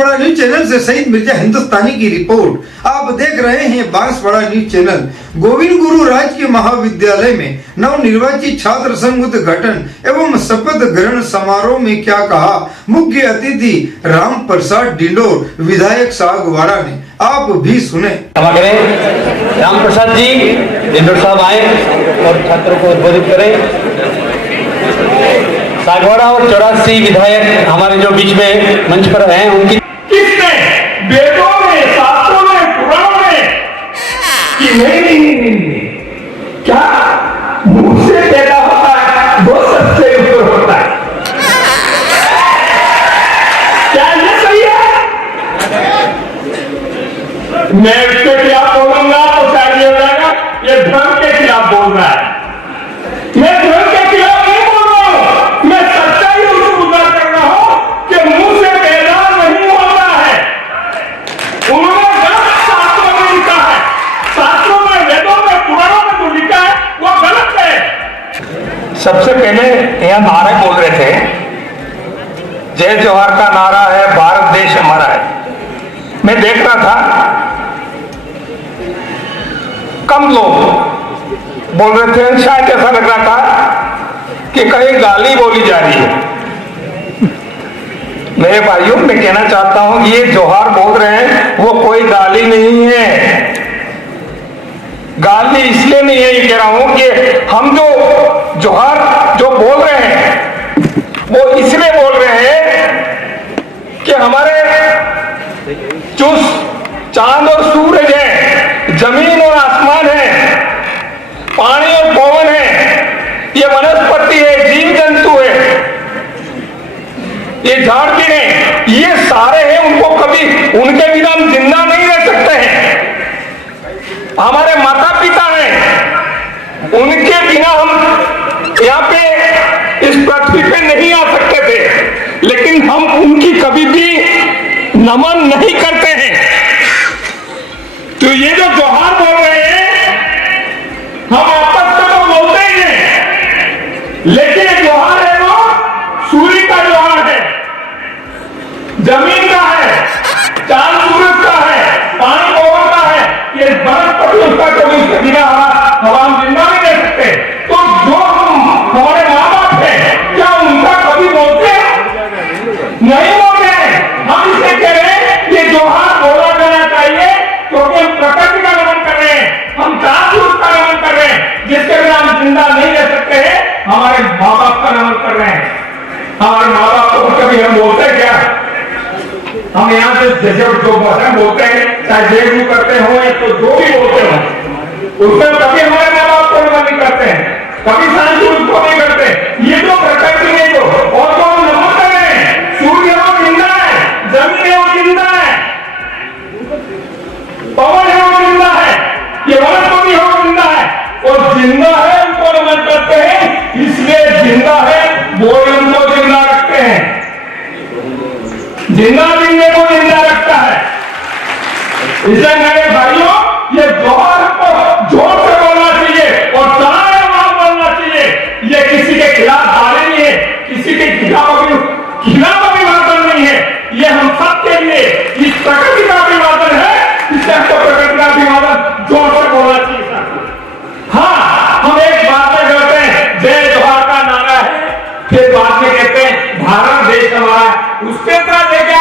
Banswara news channel से शहीद मिर्जा हिंदुस्तानी की रिपोर्ट। आप देख रहे हैं बांसवाड़ा न्यूज चैनल। गोविंद गुरु राजकीय महाविद्यालय में नवनिर्वाचित छात्र संघ उद्घाटन एवं शपथ ग्रहण समारोह में क्या कहा मुख्य अतिथि राम प्रसाद डिंडोर विधायक सागवाड़ा ने, आप भी सुने। राम प्रसाद जी डिंडोर साहब आए और छात्रों को उद्बोधित करें। सागवाड़ा और 84 विधायक हमारे जो बीच में मंच पर हैं, उनकी किसने वेदों में, शास्त्रों में, पुराणों में कि नहीं, क्या मुंह से पैदा होता है वो सबसे ऊपर होता है। क्या ये सही है? मैं उसके खिलाफ बोलूंगा तो शायद ये हो जाएगा ये धर्म के खिलाफ बोल रहा है। मैं धर्म के खिलाफ नहीं बोल रहा हूं, मैं सच्चाई उसको उजागर कर रहा हूं कि मुंह से पैदा नहीं होता है। उन्होंने गलत शास्त्रों में लिखा है, शास्त्रों में, वेदों में, पुराणों में जो लिखा है वो गलत है। सबसे पहले यह नारे बोल रहे थे, जय जवाहर का नारा है, भारत देश हमारा है। मैं देख रहा था कम लोग बोल रहे थे, शायद ऐसा लग रहा था कि कहीं गाली बोली जा रही है। मेरे भाइयों, मैं कहना चाहता हूं ये जोहार बोल रहे हैं वो कोई गाली नहीं है। गाली इसलिए नहीं है, ये कह रहा हूं कि हम जो जोहार जो बोल रहे हैं वो इसलिए बोल रहे हैं कि हमारे जो चांद और सूरज है, जमीन और आसमान है, पानी और पवन है, ये वनस्पति है, जीव जंतु है, ये झाड़ कीड़े, ये सारे हैं, उनको कभी उनके बिना हम जिंदा नहीं रह सकते हैं। हमारे माता पिता हैं, उनके बिना हम यहाँ पे इस पृथ्वी पे नहीं आ सकते थे, लेकिन हम उनकी कभी भी नमन नहीं करते हैं। तो ये जो जोहार बोल रहे हैं, हम आपस में तो बोलते ही हैं, लेकिन जोहार है वो सूर्य का जोहार है, जमीन का है, चांद सूरज का है, पानी पवन का है, ये वनस्पति उसका कभी उसके बिना हवा हम जिंदा नहीं रह सकते। तो जो हमारे माँ बाप है, क्या उनका कभी बोलते हैं? नहीं बोलते हैं। हम इसे कह रहे हैं ये जोहार बोला जाना चाहिए, क्योंकि हम प्रकृति का नमन कर रहे हैं, हम चांद सूरज का नमन कर रहे हैं, जिसके बिना हम जिंदा नहीं रह सकते हैं। हमारे माँ बाप का नमन कर रहे हैं। हमारे माँ बाप को कभी हम बोलते हैं क्या? हम यहाँ से जैसे जो भाषा बोलते हैं, चाहे जय करते हो या तो जो भी बोलते हो, उसमें कभी हमारे माँ बाप को नमन नहीं करते हैं, कभी चांद सूरज को नहीं करते। ये जो प्रकृति है जो और तो हम नमन कर रहे हैं, सूर्य वो जिंदा है, जमीन है वो जिंदा है, पवन है वो जिंदा है, ये वनस्पति है वो जिंदा है, और जिंदा है उनको नमन करते हैं, इसलिए जिंदा है वो उनको जिंदा रखते हैं। जिंदा जिंदे को जिंदा रखता है। इसलिए मेरे भाइयों, ये जोहार को जोर से बोलना चाहिए और चाहे वहां बोलना चाहिए। ये किसी के खिलाफ गाली नहीं है, किसी के खिलाफ अभिवादन नहीं है, ये हम सब के लिए इस प्रकृति का अभिवादन है। इससे हमको प्रकृति का अभिवादन जोर से बोलना चाहिए। हाँ, हम एक बात में करते हैं, जय जोहार का नारा है, फिर बाद में कहते हैं भारत देश हमारा है। उसके तरह दे क्या?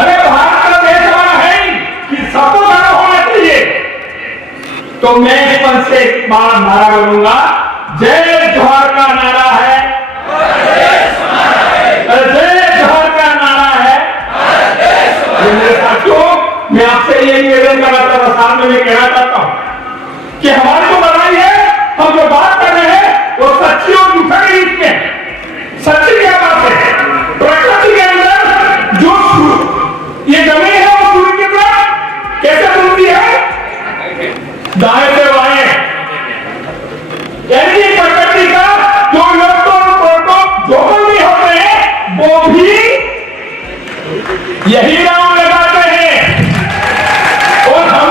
अरे भारत का देश हमारा है ही कि सबको बड़ा होना चाहिए। तो मैं इस मंच से एक बार नारा बोलूंगा, जय जोहार का नारा है, जय जोहार का नारा है। मेरे साथियों, मैं आपसे ये निवेदन करना चाहता हूं, सामने में कहना चाहता हूं कि हमारी जो लड़ाई है, हम जो बात कर रहे हैं वो सच्ची और झूठे के बीच में। सच्ची क्या बात है? प्रकृति के अंदर जो ये जमीन है वो सूर्य की तरफ कैसे घूमती है? दाएं से बाएं। यानी प्रकृति का जो इलेक्ट्रॉन प्रोटॉन जो भी होते हैं वो भी यही राउंड लगाते हैं, और हम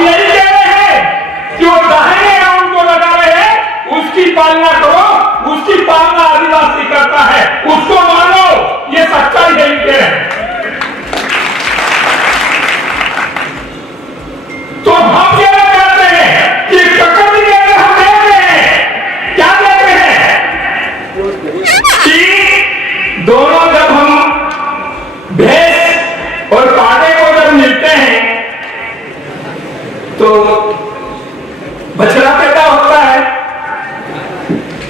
यही कह रहे हैं कि वो दाहिने राउंड को लगा रहे हैं, उसकी पालना करो, उसकी पालना आदिवासी करता है, उसको मानो। ये सच्चाई है।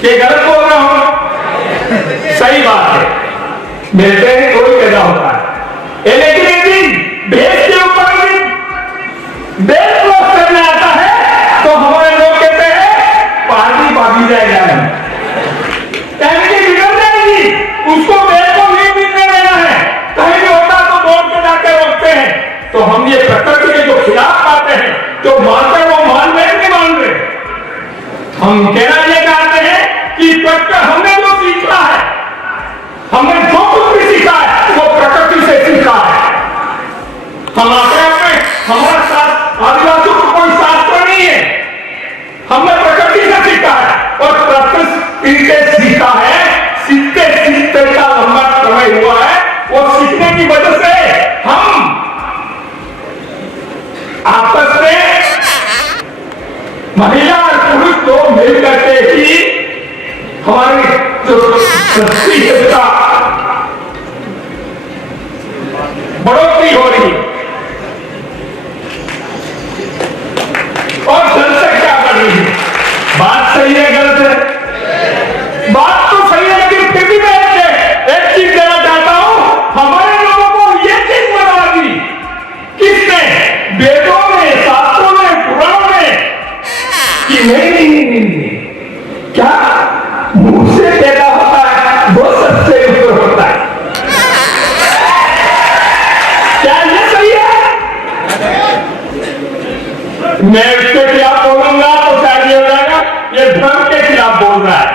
कि गलत बोल रहा हूं? सही बात है, मिलते हैं तो ही पैदा होता है। लेकिन यदि देश के ऊपर भी देश क्रॉस करने आता है तो हमारे लोग कहते हैं पार्टी भागी जाएगा, बिगड़ जाएगी, उसको देश को नहीं मिलने देना है, कहीं भी होता तो दौड़ के जाकर रोकते हैं। तो हम ये प्रकृति के जो खिलाफ बातें हैं, जो मानते वो मान रहे नहीं मान रहे। हम कहना ये चाहते हैं कि प्रकृति हमने जो सीखा है, हमने जो कुछ भी सीखा है वो प्रकृति से सीखा है। हम अपने हमारा साथ आदिवासियों को कोई शास्त्र नहीं है, हमने प्रकृति से सीखा है और प्रकृति से सीखा है। सीखते सीखते का लंबा समय हुआ है, वो सीखने की वजह से हम आपस में महिला और पुरुष को मिल करके ही हमारी जो सृष्टि है उसका बढ़ोतरी हो रही है और जनसंख्या बढ़ रही है। बात सही है गलत है? बात तो सही है, लेकिन फिर भी मैं एक चीज देना चाहता हूं, हमारे लोगों को यह चीज बता दी किसने? वेदों में, शास्त्रों में, पुराणों में कि नहीं, क्या मुंह से पैदा होता है वो सबसे ऊपर होता है। क्या ये सही है? मैं इसके खिलाफ बोलूंगा तो शायद ये हो जाएगा ये धर्म के खिलाफ बोल रहा है।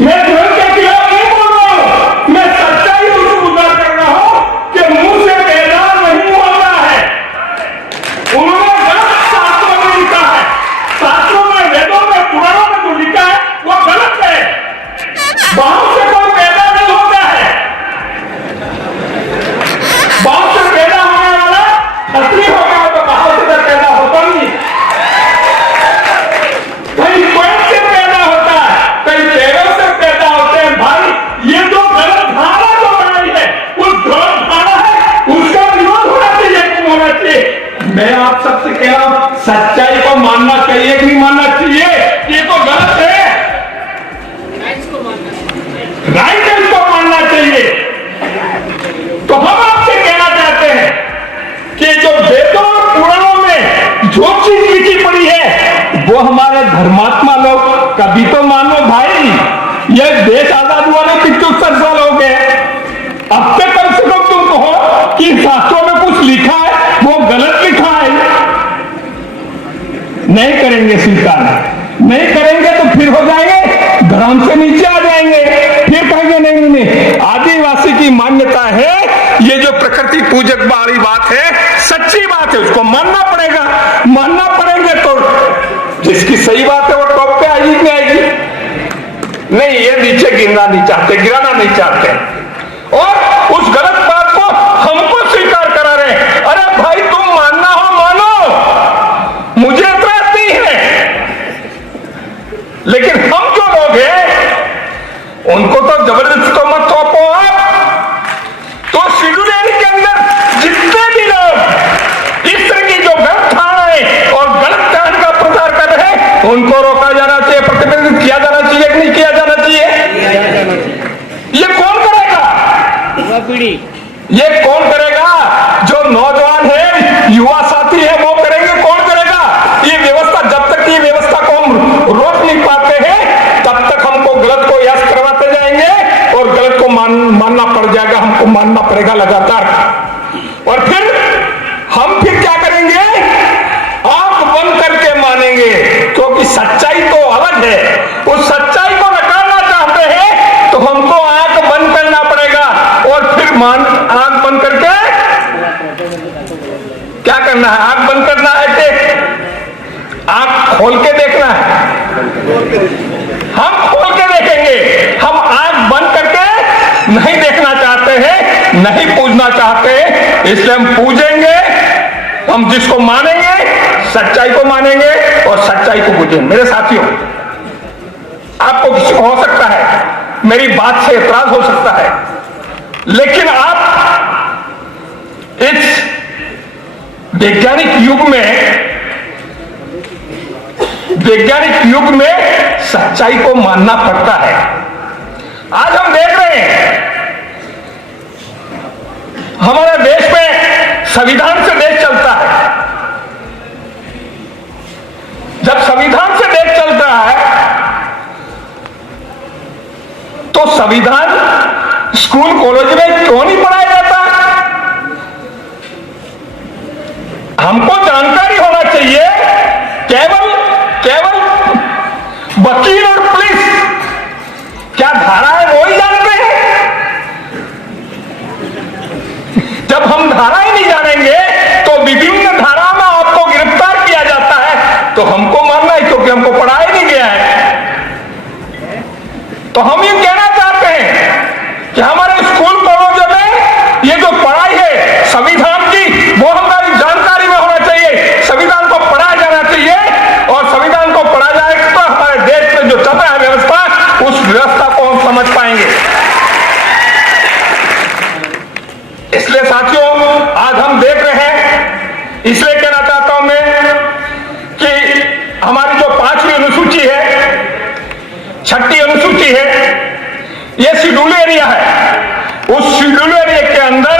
मैं धर्म के खिलाफ नहीं बोल रहा हूं, मैं सच्चाई उसको उजागर कर रहा हूं कि मुंह से पैदा नहीं होता है। उन्होंने गलत शास्त्रों में लिखा है, शास्त्रों में, वेदों में, पुराणों में जो लिखा है वो गलत है। बाहर से कोई पैदा नहीं होता है, बाहर से पैदा होने वाला खतरी हो गया तो बाहर से पैदा होता नहीं। कहीं पेट से पैदा होता है, कहीं पैरों से पैदा होते हैं। भाई ये जो गलत धारा जो बनाई है उस गलत धारा है, उसका विरोध होना चाहिए, क्यों होना चाहिए? मैं आप सबसे कह रहा हूं सच्चाई को मानना चाहिए कि नहीं मानना चाहिए? ये तो गलत है, राइट है, इसको मानना चाहिए। तो हम आपसे कहना चाहते हैं कि जो वेदों और पुराणों में जो चीज लिखी पड़ी है वो हमारे धर्मात्मा लोग कभी तो मानो भाई। ये देश आजाद हुआ ने 75 साल हो गए, अब तक कम से कम तुम कहो कि शास्त्रों में कुछ लिखा है वो गलत लिखा है। नहीं करेंगे स्वीकार, नहीं करेंगे तो फिर हो जाएंगे धर्म से नीचे आ जाएंगे, फिर कहेंगे नहीं, आदिवासी की मान्यता है, ये जो प्रकृति पूजक वाली बात है सच्ची बात है, उसको मानना पड़ेगा। मानना पड़ेंगे तो जिसकी सही बात है वो टॉप पे आएगी नहीं आएगी? नहीं, ये नीचे गिरना नहीं चाहते, गिराना नहीं चाहते और उस गलत बात को हमको स्वीकार करा रहे। अरे भाई तुम मानना हो मानो, मुझे एतराज नहीं है, लेकिन हम जो लोग हैं उनको तो जबरदस्ती तो मत थोपो आप। तो सिडुलेन के अंदर जितने भी लोग इस तरह की जो गलत धारणाएं और गलत ज्ञान का प्रचार कर रहे हैं उनको रोका जाना चाहिए, प्रतिबंधित किया जाना चाहिए कि नहीं किया जाना चाहिए? ये कौन करेगा? पीढ़ी ये कौन करेगा? जो नौजवान है, युवा साथी है, वो करेंगे। कौन करेगा? ये व्यवस्था, जब तक ये व्यवस्था को हम रोक नहीं पाते हैं तब तक हमको गलत को यश करवाते जाएंगे और गलत को मानना पड़ जाएगा, हमको मानना पड़ेगा लगातार। और फिर हम क्या करेंगे? आंख बंद करके मानेंगे, क्योंकि सच्चाई तो अलग है। उस सच्चाई को नकारना चाहते हैं तो हमको आंख बंद करना पड़ेगा और फिर आंख बंद करके क्या करना है? आंख बंद करना है कि आंख खोल के देखना है? हम खोल के देखेंगे, हम आंख बंद करके नहीं देखना चाहते हैं, नहीं पूजना चाहते हैं, इसलिए हम पूजेंगे। हम जिसको मानेंगे सच्चाई को मानेंगे और सच्चाई को पूजेंगे। मेरे साथियों, आपको किसी को हो सकता है मेरी बात से एतराज हो सकता है, लेकिन आप इस वैज्ञानिक युग में सच्चाई को मानना पड़ता है। आज हम देख रहे हैं हमारे देश में संविधान से देश चलता है। जब संविधान से देश चलता है तो संविधान स्कूल कॉलेज में क्यों नहीं पढ़ाया जाता? हमको जानकारी होना चाहिए। केवल वकील और पुलिस क्या धारा है वो ही जानते हैं। जब हम धारा ही नहीं जानेंगे तो विभिन्न धारा में आपको गिरफ्तार किया जाता है, तो हमको मानना है क्योंकि हमको पढ़ाया नहीं गया है। तो हम ये कहना चाहते हैं कि हमारे स्कूल कॉलेजों में ये जो पढ़ाई है संविधान की, वो हमारी जानकारी में होना चाहिए। संविधान को पढ़ाया जाना चाहिए और संविधान को पढ़ा जाएगा तो हमारे देश में जो चल रहा है व्यवस्था, उस व्यवस्था को हम समझ पाएंगे। इसलिए साथियों, आज हम देख रहे हैं, इसलिए कहना चाहता हूं मैं कि हमारी जो 5वीं अनुसूची है, 6ठी अनुसूची है, यह शेड्यूल एरिया है। उस शेड्यूल एरिया के अंदर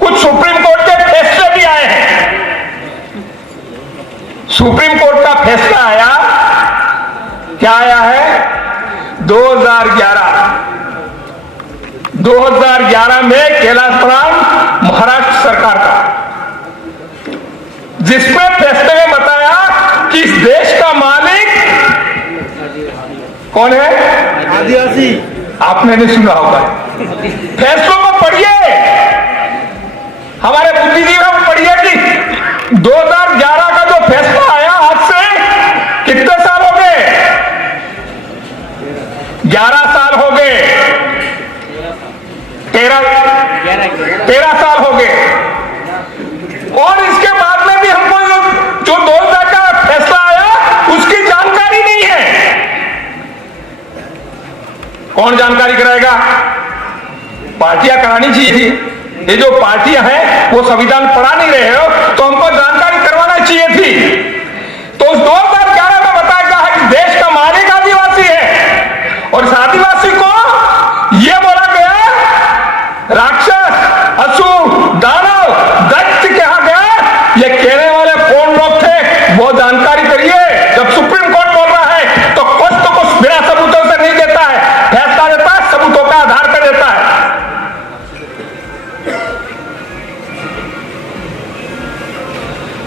कुछ सुप्रीम कोर्ट के फैसले भी आए हैं। सुप्रीम कोर्ट का फैसला आया, क्या आया है? 2011 में कैलाश महाराष्ट्र सरकार का, जिसमें फैसले में बताया कि इस देश का मालिक कौन है? आदिवासी। आपने नहीं सुना होगा। फैसलों को पढ़िए, हमारे बुद्धिजीवियों को पढ़िए कि 2011 का जो फैसला आया, आज से कितने साल हो गए? 11 साल हो गए, 13 साल हो गए। और इसके बाद में भी हमको जो 2000 का फैसला आया उसकी जानकारी नहीं है। कौन जानकारी कराएगा? पार्टियां करानी चाहिए थी। ये जो पार्टियां हैं वो संविधान पढ़ा नहीं रहे हो, तो हमको जानकारी करवाना चाहिए थी। तो उस 2011 में बताया गया है कि देश का मालिक आदिवासी है, और इस आदिवासी को यह बोला गया राक्षस, असुर, दानव, दैत्य कहा गया। ये कहने वाले कौन लोग थे वो जानकारी करिए। जब सुप्रीम कोर्ट बोल रहा है तो कुछ बिना सबूतों से नहीं देता है, फैसला देता है, सबूतों का आधार पर देता है।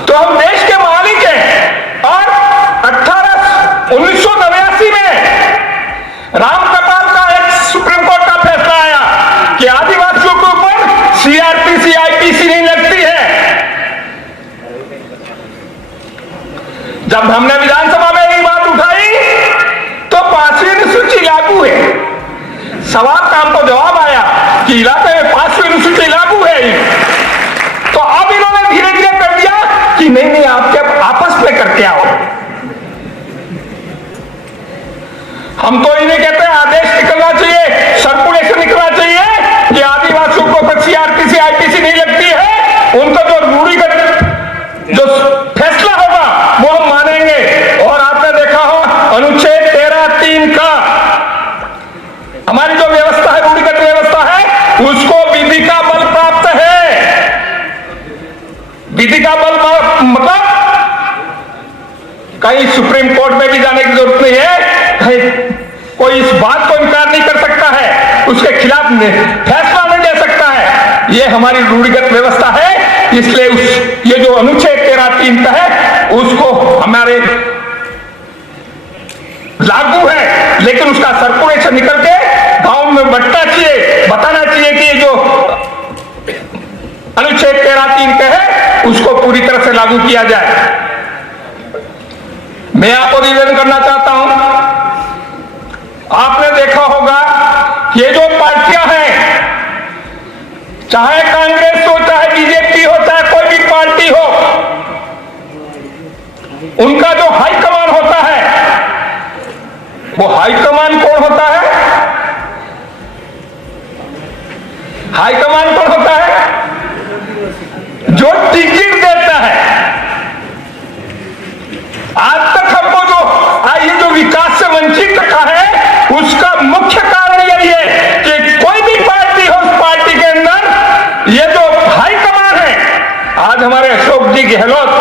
तो हम देश के मालिक हैं। और 1989 में रामकपाल का एक सुप्रीम कोर्ट का फैसला आया कि आदिवासियों के ऊपर सीआरपीसी, आईपीसी नहीं लगती है। जब हमने विधानसभा में ये बात उठाई तो 5वीं अनुसूची लागू है। सवाल का हमको जवाब आया कि इलाके में 5वीं अनुसूची लागू है। तो अब इन्होंने धीरे धीरे कर दिया कि नहीं, आपके आपस में करके आओ। हम तो इन्हें कहते हैं आदेश निकलना चाहिए, सर्कुलेशन निकलना चाहिए कि आदिवासियों को सीआरपीसी, आईपीसी नहीं लगती है। उनका जो रूढ़िगत जो फैसला होगा वो हम मानेंगे। और आपने देखा हो अनुच्छेद 13(3) का, हमारी जो व्यवस्था है, रूढ़िगत व्यवस्था है, उसको विधि का बल प्राप्त है। विधि का बल मतलब कहीं सुप्रीम कोर्ट में भी जाने की जरूरत नहीं है, कहीं कोई इस बात को इनकार नहीं कर सकता है, उसके खिलाफ फैसला नहीं ले सकता है। ये हमारी रूढ़िगत व्यवस्था है। इसलिए ये जो अनुच्छेद 13(3) का है उसको हमारे लागू है, लेकिन उसका सर्कुलेशन निकल के गांव में बंटना चाहिए, बताना चाहिए कि ये जो अनुच्छेद 13(3) का है उसको पूरी तरह से लागू किया जाए। मैं आपको निवेदन करना चाहता हूं, आपने देखा होगा ये जो पार्टियां हैं, चाहे कांग्रेस हो, चाहे बीजेपी हो, चाहे कोई भी पार्टी हो, उनका जो हाईकमान होता है, वो हाईकमान कौन होता है? हाईकमान कौन होता है? जो टिकट देता है। आज तक हमको जो ये जो वंचित रखा है, उसका मुख्य कारण यही है कि कोई भी पार्टी हो, उस पार्टी के अंदर ये जो हाईकमान है, आज हमारे अशोक जी गहलोत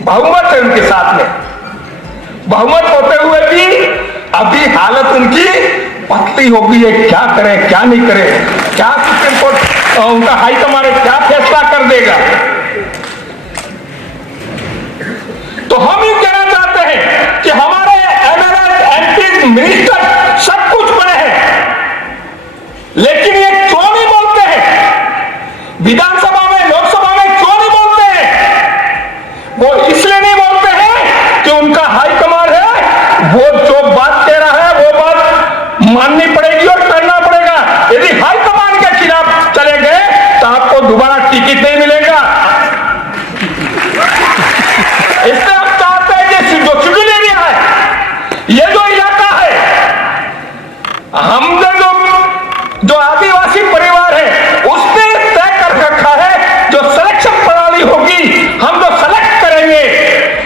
बहुमत है उनके साथ में, बहुमत होते हुए भी अभी हालत उनकी पतली हो गई है। क्या करें क्या नहीं करें, क्या सुप्रीम कोर्ट उनका हाईकमान क्या फैसला कर देगा। तो हम ये कहना चाहते हैं कि हमारे एमएलए, एमपी, मिनिस्टर सब कुछ बने हैं, लेकिन ये क्यों नहीं बोलते हैं विधानसभा में, लोकसभा में क्यों नहीं बोलते हैं? वो इसलिए नहीं बोलते हैं कि उनका हाईकमान है, वो जो बात कह रहा है वो बात माननी पड़ेगी और करना पड़ेगा। यदि हाईकमान के खिलाफ चले गए तो आपको दोबारा टिकट नहीं मिलेगा। इसलिए आप चाहते हैं कि जो चुनाव एरिया है, ये जो इलाका है, हमने जो आदिवासी परिवार है उसने तय कर रखा है, जो सिलेक्शन प्रणाली होगी, हम जो सेलेक्ट करेंगे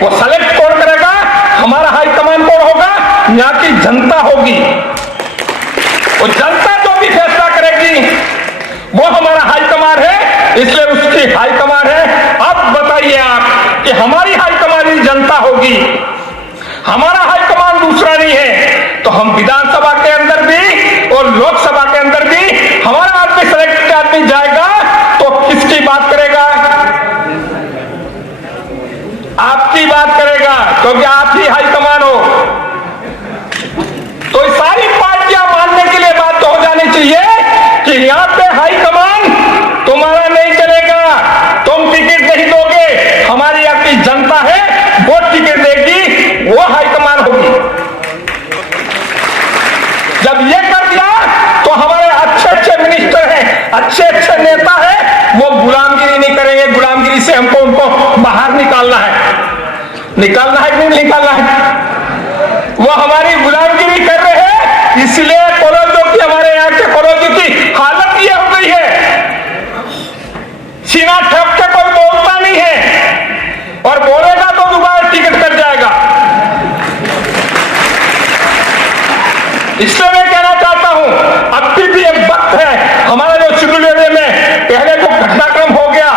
वो सेलेक्ट कौन करेगा? हमारा हाईकमान कौन होगा? यहाँ की जनता होगी। वो जनता जो भी फैसला करेगी वो हमारा हाईकमान है, इसलिए उसकी हाईकमान है। अब बताइए आप कि हमारी हाईकमान ही जनता होगी, हमारा हाईकमान दूसरा नहीं है, तो हम विधानसभा के अंदर भी और लोकसभा के अंदर भी हमारा आदमी सेलेक्ट आदमी जाएगा तो किसकी बात करेगा? आपकी बात करेगा, क्योंकि आप ही हाईकमान हो। तो सारी पार्टियां मानने के लिए बात तो हो जानी चाहिए कि यहां पे हाईकमान तुम्हारा नहीं चलेगा, तुम टिकट नहीं दोगे, हमारी यहाँ की जनता है वो टिकट देगी, वो हाईकमान होगी। जब ये कर दिया तो हमारे अच्छे अच्छे मिनिस्टर हैं, अच्छे अच्छे नेता हैं, वो गुलामगिरी नहीं करेंगे। गुलामगिरी से हमको उनको बाहर निकालना है, निकालना है कि नहीं निकालना है? वो हमारी गुलामगिरी कर रहे हैं, इसलिए कॉलेजों की, हमारे यहाँ के कॉलेजों की हालत ये हो गई है, सीना ठोक के कोई बोलता नहीं है, और बोलेगा तो दोबारा टिकट कट जाएगा। इसलिए मैं कहना चाहता हूं, अब भी एक वक्त है, हमारा जो शेड्यूल एरिया में पहले जो घटनाक्रम हो गया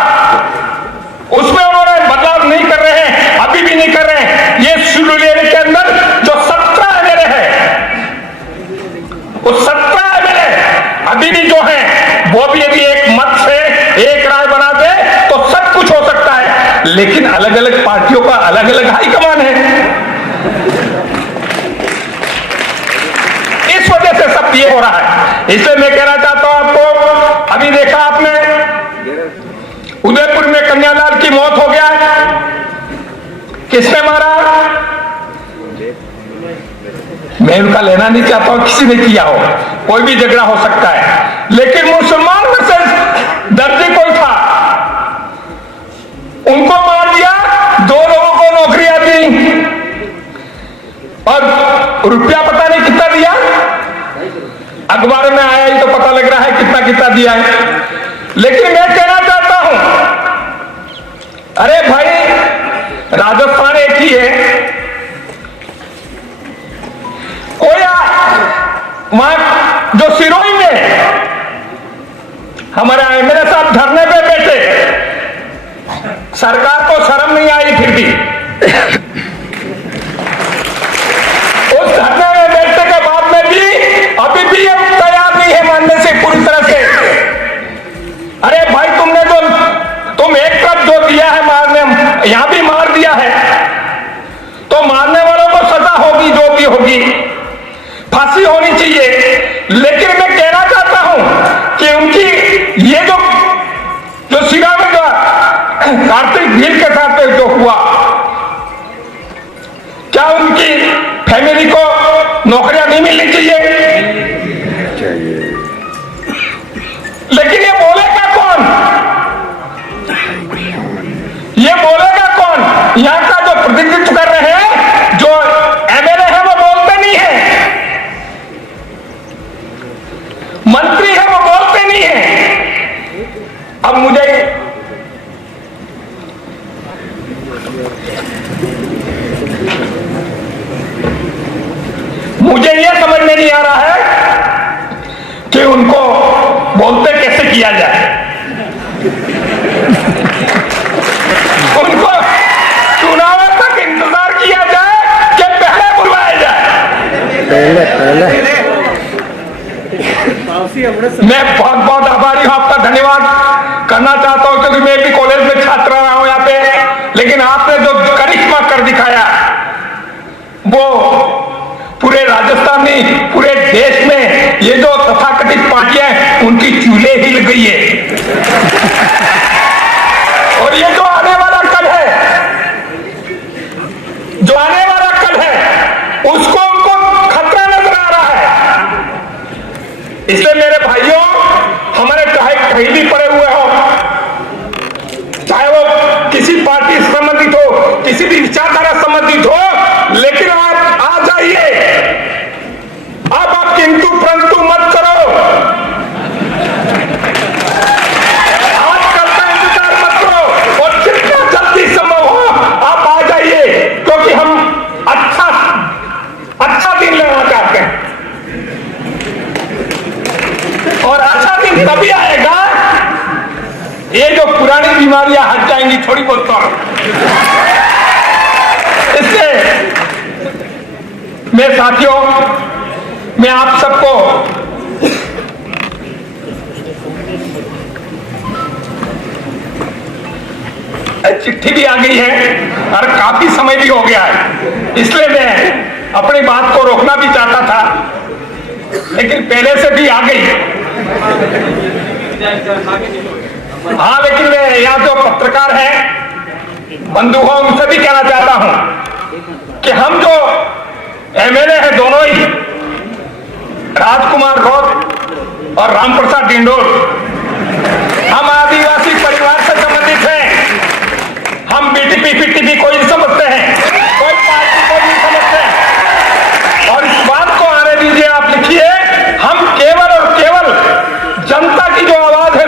उसमें उन्होंने बदलाव नहीं कर रहे हैं, अभी भी नहीं कर रहे हैं। ये शेड्यूल एरिया के अंदर जो 17 एमएलए है, वो 17 एमएलए अभी भी जो है वो भी यदि एक मत से एक राय बना दे तो सब कुछ हो सकता है, लेकिन अलग अलग पार्टियों का अलग अलग हाईकमान है। इस वजह से सब ये हो रहा है। इसलिए मैं कहना चाहता हूं आपको, अभी देखा आपने उदयपुर में कन्यालाल की मौत हो गया, किसने मारा? मैं उनका लेना नहीं चाहता हूं, किसी ने किया हो, कोई भी झगड़ा हो सकता है, लेकिन मुसलमान में से दर्जी कोई था, उनको मार दिया, 2 लोगों को नौकरियां दी और रुपया पता नहीं कितना दिया, अखबार में आया ही तो पता लग रहा है कितना कितना दिया है। लेकिन मैं कहना चाहता हूं, अरे भाई राजस्थान एक ही है, कोई वहां जो सिरोही में हमारे एमएलए साहब धरने पे बैठे, सरकार को शर्म नहीं आई, फिर भी उस धरने में बैठने के बाद में भी अभी भी हम तैयार नहीं है मानने से पूरी तरह से। अरे भाई तुम एक तरफ जो दिया है मारने, यहां भी मार दिया है, तो मारने वालों को सजा होगी, जो भी होगी, फांसी होनी चाहिए। लेकिन मैं कहना चाहता हूं कि उनकी ये जो सिरा में जो कार्तिक भील के साथ जो हुआ, क्या उनकी फैमिली को नौकरियां नहीं मिलनी चाहिए? लेकिन ये बोलेगा कौन? ये बोलेगा कौन? यहां का जो प्रतिनिधित्व कर रहे हैं, जो एमएलए है, वो बोलते नहीं है, मंत्री है वो बोलते नहीं है। अब मुझे मैं बहुत बहुत आभारी हूं, आपका धन्यवाद करना चाहता हूं, क्योंकि मैं भी कॉलेज में छात्र रहा हूं यहाँ पे। लेकिन आपने जो करिश्मा कर दिखाया वो पूरे राजस्थान में, पूरे देश में ये जो तथाकथित पार्टियां हैं उनकी चूल्हे हिल गई है। और ये जो आने वाला कल है, जो आने वाला कल है, उसको उनको खतरा नजर आ रहा है। इसलिए मेरे भाइयों, हमारे चाहे कहीं भी पड़े हुए हो, चाहे वो किसी पार्टी से संबंधित हो, किसी भी विचारधारा संबंधित हो, लेकिन आप आ जाइए। अब आप किंतु परंतु मत करो, आप करता इंतजार मत करो, और जितना जल्दी संभव हो आप आ जाइए, क्योंकि हम अच्छा दिन लेना चाहते हैं। और अच्छा दिन तभी आएगा ये जो पुरानी बीमारियां हट जाएंगी थोड़ी बहुत। तो इससे मेरे साथियों, मैं आप सबको चिट्ठी भी आ गई है और काफी समय भी हो गया है, इसलिए मैं अपनी बात को रोकना भी चाहता था, लेकिन पहले से भी आ गई। हाँ, लेकिन मैं यहाँ जो पत्रकार हैं, बंधु हो, उनसे भी कहना चाहता हूं कि हम जो एमएलए हैं दोनों ही, राजकुमार रोत और रामप्रसाद डिंडोर, हम आदिवासी परिवार से संबंधित हैं। हम बीटीपी पीटीपी कोई नहीं समझते हैं, कोई पार्टी को नहीं समझते हैं। और इस बात को आने दीजिए, आप लिखिए, हम केवल और केवल जनता की जो आवाज है,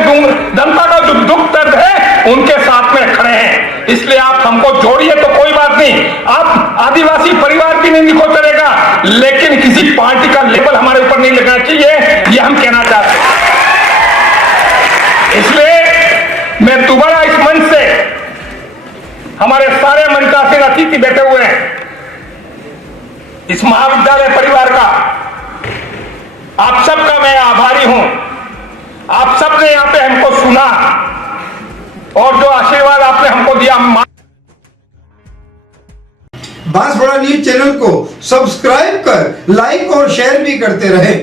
जनता का जो दुख दर्द है, उनके साथ में खड़े हैं। इसलिए आप हमको जोड़िए तो कोई बात नहीं, आप आदिवासी परिवार की नहीं लिखो चलेगा, लेकिन किसी पार्टी का लेबल हमारे ऊपर नहीं लगना चाहिए, ये हम कहना चाहते हैं। इसलिए मैं दोबारा इस मंच से, हमारे सारे मंचासीन अतिथि बैठे हुए हैं, इस महाविद्यालय परिवार का, आप सबका मैं आभारी हूं। आप सबने यहां पे हमको सुना और जो आशीर्वाद आपने हमको दिया, बांसवाड़ा न्यूज चैनल को सब्सक्राइब कर लाइक और शेयर भी करते रहे।